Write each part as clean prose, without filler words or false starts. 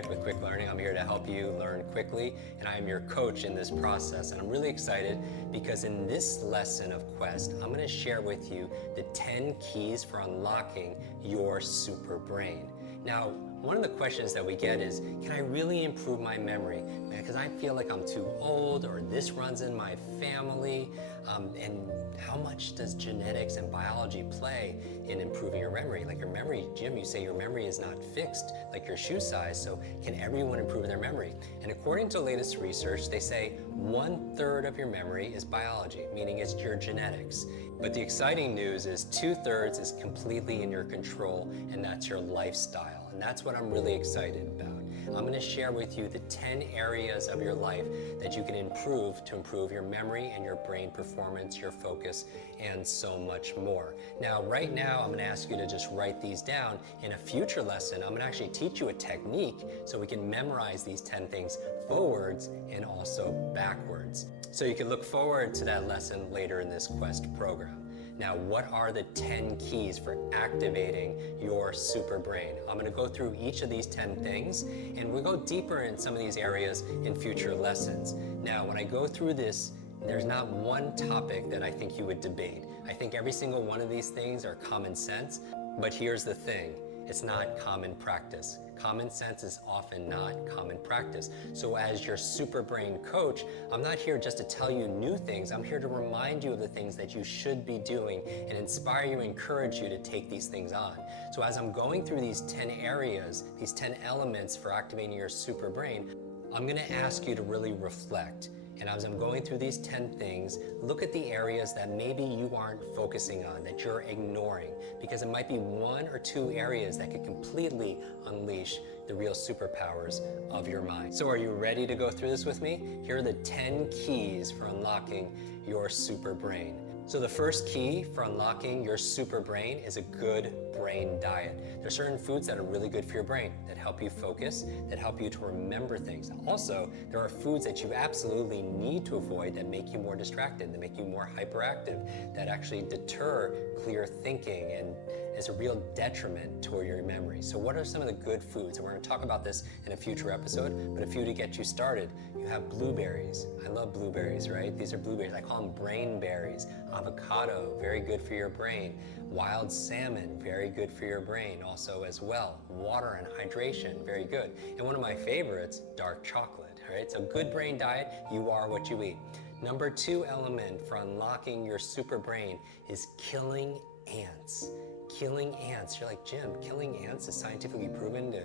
Craig with Quick Learning. I'm here to help you learn quickly, and I am your coach in this process. And I'm really excited because in this lesson of Quest, I'm going to share with you the 10 keys for unlocking your super brain. Now, one of the questions that we get is, can I really improve my memory? Because I feel like I'm too old, or this runs in my family, and how much does genetics and biology play in improving your memory? Like your memory, Jim, you say your memory is not fixed like your shoe size, so can everyone improve their memory? And according to latest research, they say 1/3 of your memory is biology, meaning it's your genetics. But the exciting news is 2/3 is completely in your control, and that's your lifestyle. And that's what I'm really excited about. I'm going to share with you the 10 areas of your life that you can improve to improve your memory and your brain performance, your focus, and so much more. Now, right now, I'm going to ask you to just write these down. In a future lesson, I'm going to actually teach you a technique so we can memorize these 10 things forwards and also backwards. So you can look forward to that lesson later in this Quest program. Now, what are the 10 keys for activating your super brain? I'm going to go through each of these 10 things, and we'll go deeper in some of these areas in future lessons. Now, when I go through this, there's not one topic that I think you would debate. I think every single one of these things are common sense, but here's the thing. It's not common practice. Common sense is often not common practice. So as your super brain coach, I'm not here just to tell you new things. I'm here to remind you of the things that you should be doing and inspire you, encourage you to take these things on. So as I'm going through these 10 areas, these 10 elements for activating your super brain, I'm going to ask you to really reflect. And as I'm going through these 10 things, look at the areas that maybe you aren't focusing on, that you're ignoring, because it might be 1 or 2 areas that could completely unleash the real superpowers of your mind. So are you ready to go through this with me? Here are the 10 keys for unlocking your super brain. So the first key for unlocking your super brain is a good brain diet. There's certain foods that are really good for your brain, that help you focus, that help you to remember things. Also, there are foods that you absolutely need to avoid that make you more distracted, that make you more hyperactive, that actually deter clear thinking and is a real detriment toward your memory. So what are some of the good foods? And we're going to talk about this in a future episode, but a few to get you started. You have blueberries. I love blueberries, right? These are blueberries. I call them brain berries. Avocado, very good for your brain. Wild salmon, very good for your brain also as well. Water and hydration, very good. And one of my favorites, dark chocolate, right? So good brain diet, you are what you eat. Number 2 element for unlocking your super brain is killing ants. Killing ants. You're like, Jim, killing ants is scientifically proven to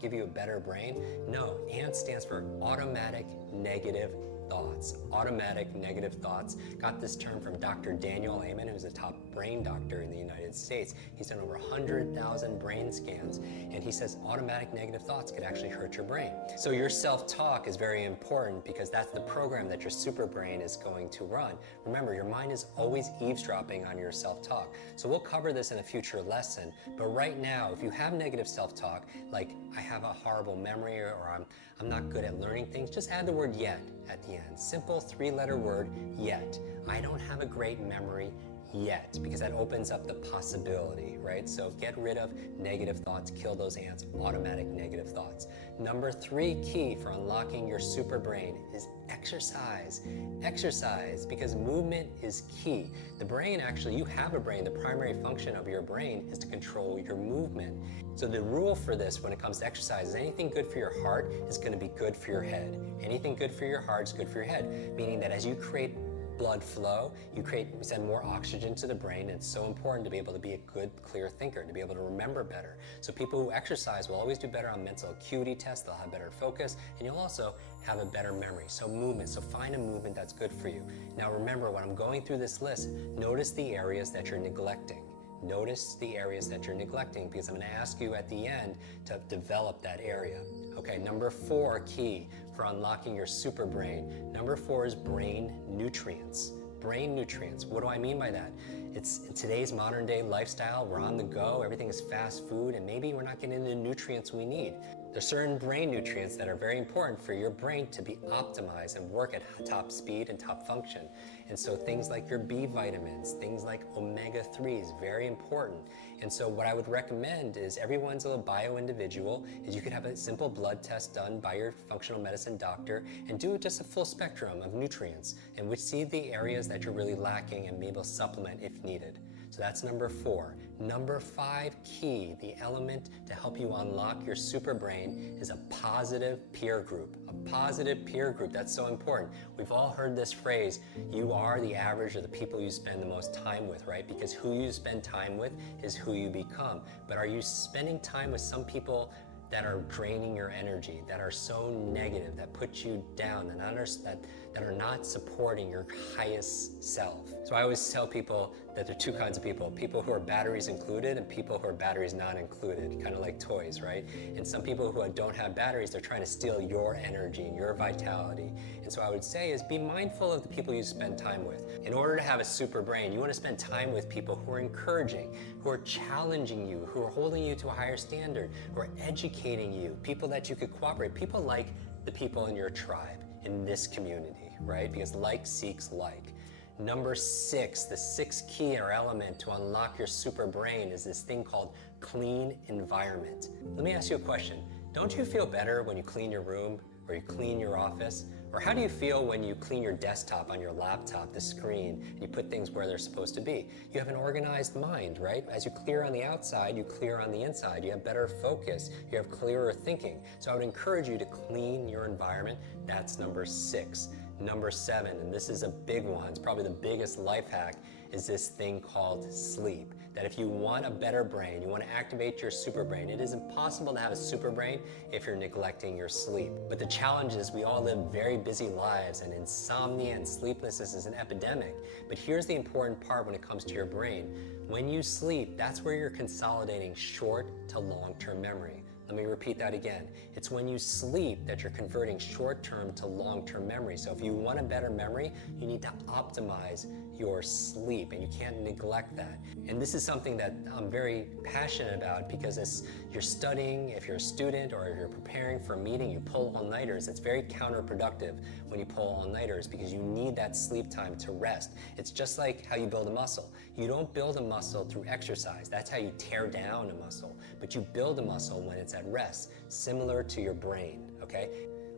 give you a better brain? No, ANTS stands for automatic negative thoughts. Automatic negative thoughts. Got this term from Dr. Daniel Amen, who's a top brain doctor in the United States. He's done over 100,000 brain scans, and he says automatic negative thoughts could actually hurt your brain. So your self-talk is very important because that's the program that your super brain is going to run. Remember, your mind is always eavesdropping on your self-talk. So we'll cover this in a future lesson, but right now, if you have negative self-talk, like I have a horrible memory or I'm not good at learning things, just add the word yet at the end. Simple 3-letter word, yet. I don't have a great memory yet, because that opens up the possibility, right? So get rid of negative thoughts, kill those ants, automatic negative thoughts. Number 3 key for unlocking your super brain is exercise. Exercise, because movement is key. The brain, actually, you have a brain. The primary function of your brain is to control your movement. So the rule for this when it comes to exercise is anything good for your heart is going to be good for your head. Anything good for your heart is good for your head, meaning that as you create blood flow, you send more oxygen to the brain, and it's so important to be able to be a good, clear thinker, to be able to remember better. So people who exercise will always do better on mental acuity tests, they'll have better focus, and you'll also have a better memory. So movement, so find a movement that's good for you. Now remember, when I'm going through this list, notice the areas that you're neglecting. Notice the areas that you're neglecting, because I'm going to ask you at the end to develop that area. Okay, number 4 key for unlocking your super brain. Number 4 is brain nutrients. Brain nutrients. What do I mean by that? It's in today's modern day lifestyle, we're on the go, everything is fast food, and maybe we're not getting the nutrients we need. There's certain brain nutrients that are very important for your brain to be optimized and work at top speed and top function. And so things like your B vitamins, things like omega-3s, very important. And so what I would recommend is everyone's a little bio-individual, is you could have a simple blood test done by your functional medicine doctor and do just a full spectrum of nutrients and which see the areas that you're really lacking and maybe supplement if needed. So that's number 4. Number 5 key, the element to help you unlock your super brain, is a positive peer group. A positive peer group, that's so important. We've all heard this phrase, you are the average of the people you spend the most time with, right? Because who you spend time with is who you become. But are you spending time with some people that are draining your energy, that are so negative, that put you down, that are not supporting your highest self? So I always tell people that there are 2 kinds of people who are batteries included and people who are batteries not included, kind of like toys, right? And some people who don't have batteries, they're trying to steal your energy and your vitality. And so I would say is be mindful of the people you spend time with. In order to have a super brain, you want to spend time with people who are encouraging, who are challenging you, who are holding you to a higher standard, who are educating you, people that you could cooperate, people like the people in your tribe, in this community, right? Because like seeks like. Number 6, the 6th key or element to unlock your super brain is this thing called clean environment. Let me ask you a question. Don't you feel better when you clean your room or you clean your office? Or how do you feel when you clean your desktop on your laptop, the screen, and you put things where they're supposed to be? You have an organized mind, right? As you clear on the outside, you clear on the inside. You have better focus. You have clearer thinking. So I would encourage you to clean your environment. That's number 6. Number 7, and this is a big one, it's probably the biggest life hack, is this thing called sleep. That if you want a better brain, you want to activate your super brain, it is impossible to have a super brain if you're neglecting your sleep. But the challenge is we all live very busy lives, and insomnia and sleeplessness is an epidemic. But here's the important part when it comes to your brain. When you sleep, that's where you're consolidating short to long-term memory. Let me repeat that again. It's when you sleep that you're converting short-term to long-term memory. So if you want a better memory, you need to optimize your sleep, and you can't neglect that. And this is something that I'm very passionate about, because as you're studying, if you're a student or if you're preparing for a meeting, you pull all-nighters. It's very counterproductive when you pull all-nighters because you need that sleep time to rest. It's just like how you build a muscle. You don't build a muscle through exercise. That's how you tear down a muscle. But you build a muscle when it's at rest, similar to your brain, okay?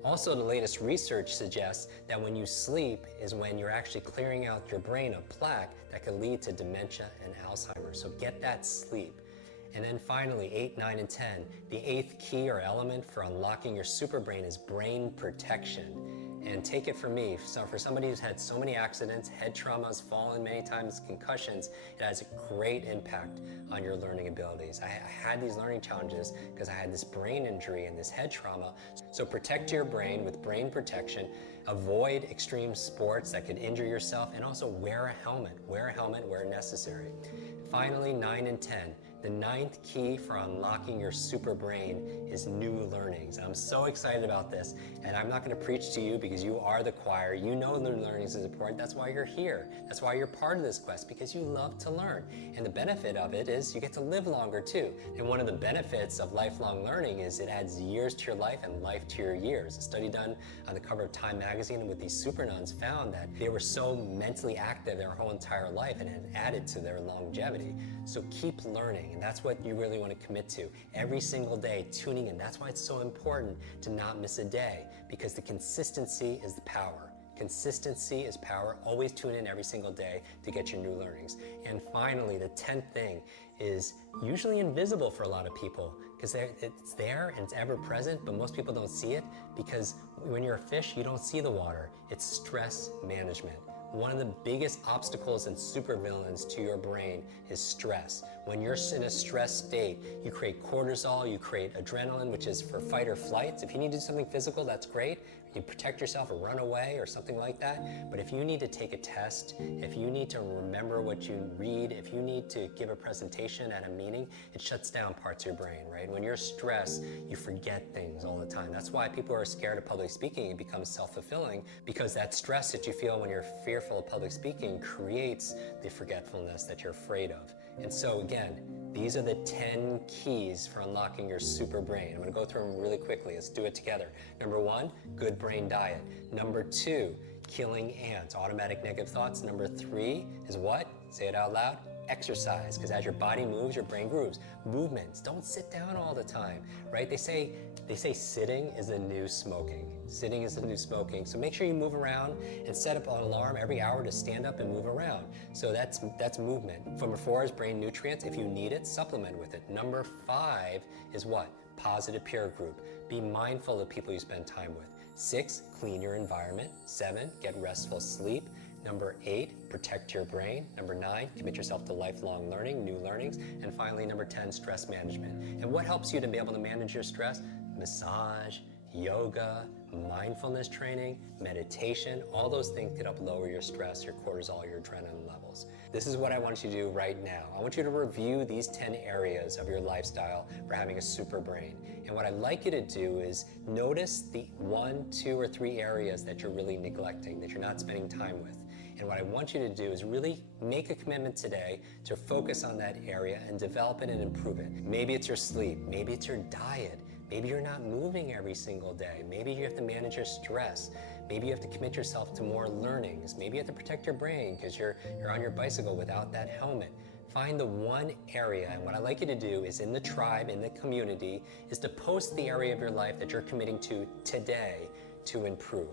Also, the latest research suggests that when you sleep is when you're actually clearing out your brain of plaque that could lead to dementia and Alzheimer's. So get that sleep. And then finally, 8, 9, and 10, the 8th key or element for unlocking your super brain is brain protection. And take it from me, so for somebody who's had so many accidents, head traumas, fallen many times, concussions, it has a great impact on your learning abilities. I had these learning challenges because I had this brain injury and this head trauma. So protect your brain with brain protection. Avoid extreme sports that could injure yourself, and also wear a helmet. Wear a helmet where necessary. Finally, 9 and 10. The 9th key for unlocking your super brain is new learnings. I'm so excited about this, and I'm not going to preach to you because you are the choir. You know new learnings is important. That's why you're here. That's why you're part of this quest, because you love to learn. And the benefit of it is you get to live longer too. And one of the benefits of lifelong learning is it adds years to your life and life to your years. A study done on the cover of Time magazine with these super nuns found that they were so mentally active their whole entire life, and it added to their longevity. So keep learning. And that's what you really want to commit to. Every single day, tuning in. That's why it's so important to not miss a day, because the consistency is the power. Consistency is power. Always tune in every single day to get your new learnings. And finally, the 10th thing is usually invisible for a lot of people, because it's there and it's ever present, but most people don't see it because when you're a fish, you don't see the water. It's stress management. One of the biggest obstacles and supervillains to your brain is stress. When you're in a stress state, you create cortisol, you create adrenaline, which is for fight or flight. If you need to do something physical, that's great. You protect yourself or run away or something like that. But if you need to take a test, if you need to remember what you read, if you need to give a presentation at a meeting, it shuts down parts of your brain, right? When you're stressed, you forget things all the time. That's why people are scared of public speaking. It becomes self-fulfilling, because that stress that you feel when you're fearful of public speaking creates the forgetfulness that you're afraid of. And so again, These are the 10 keys for unlocking your super brain. I'm gonna go through them really quickly. Let's do it together. Number 1, good brain diet. Number 2, killing ants, automatic negative thoughts. Number 3 is what? Say it out loud. Exercise, because as your body moves, your brain grooves. Movements, don't sit down all the time, right? They say sitting is the new smoking. Sitting is the new smoking. So make sure you move around and set up an alarm every hour to stand up and move around. So that's movement. Number 4 is brain nutrients. If you need it, supplement with it. Number 5 is what? Positive peer group. Be mindful of people you spend time with. 6, clean your environment. 7, get restful sleep. Number 8, protect your brain. Number 9, commit yourself to lifelong learning, new learnings. And finally, number 10, stress management. And what helps you to be able to manage your stress? Massage, yoga, mindfulness training, meditation, all those things can help lower your stress, your cortisol, your adrenaline levels. This is what I want you to do right now. I want you to review these 10 areas of your lifestyle for having a super brain. And what I'd like you to do is notice the 1, 2, or 3 areas that you're really neglecting, that you're not spending time with. And what I want you to do is really make a commitment today to focus on that area and develop it and improve it. Maybe it's your sleep, maybe it's your diet, maybe you're not moving every single day, maybe you have to manage your stress, maybe you have to commit yourself to more learnings, maybe you have to protect your brain because you're on your bicycle without that helmet. Find the one area, and what I'd like you to do is in the tribe, in the community, is to post the area of your life that you're committing to today to improve.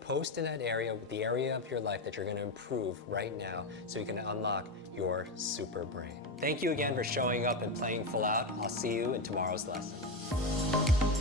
Post in that area, the area of your life that you're going to improve right now so you can unlock your super brain. Thank you again for showing up and playing full out. I'll see you in tomorrow's lesson.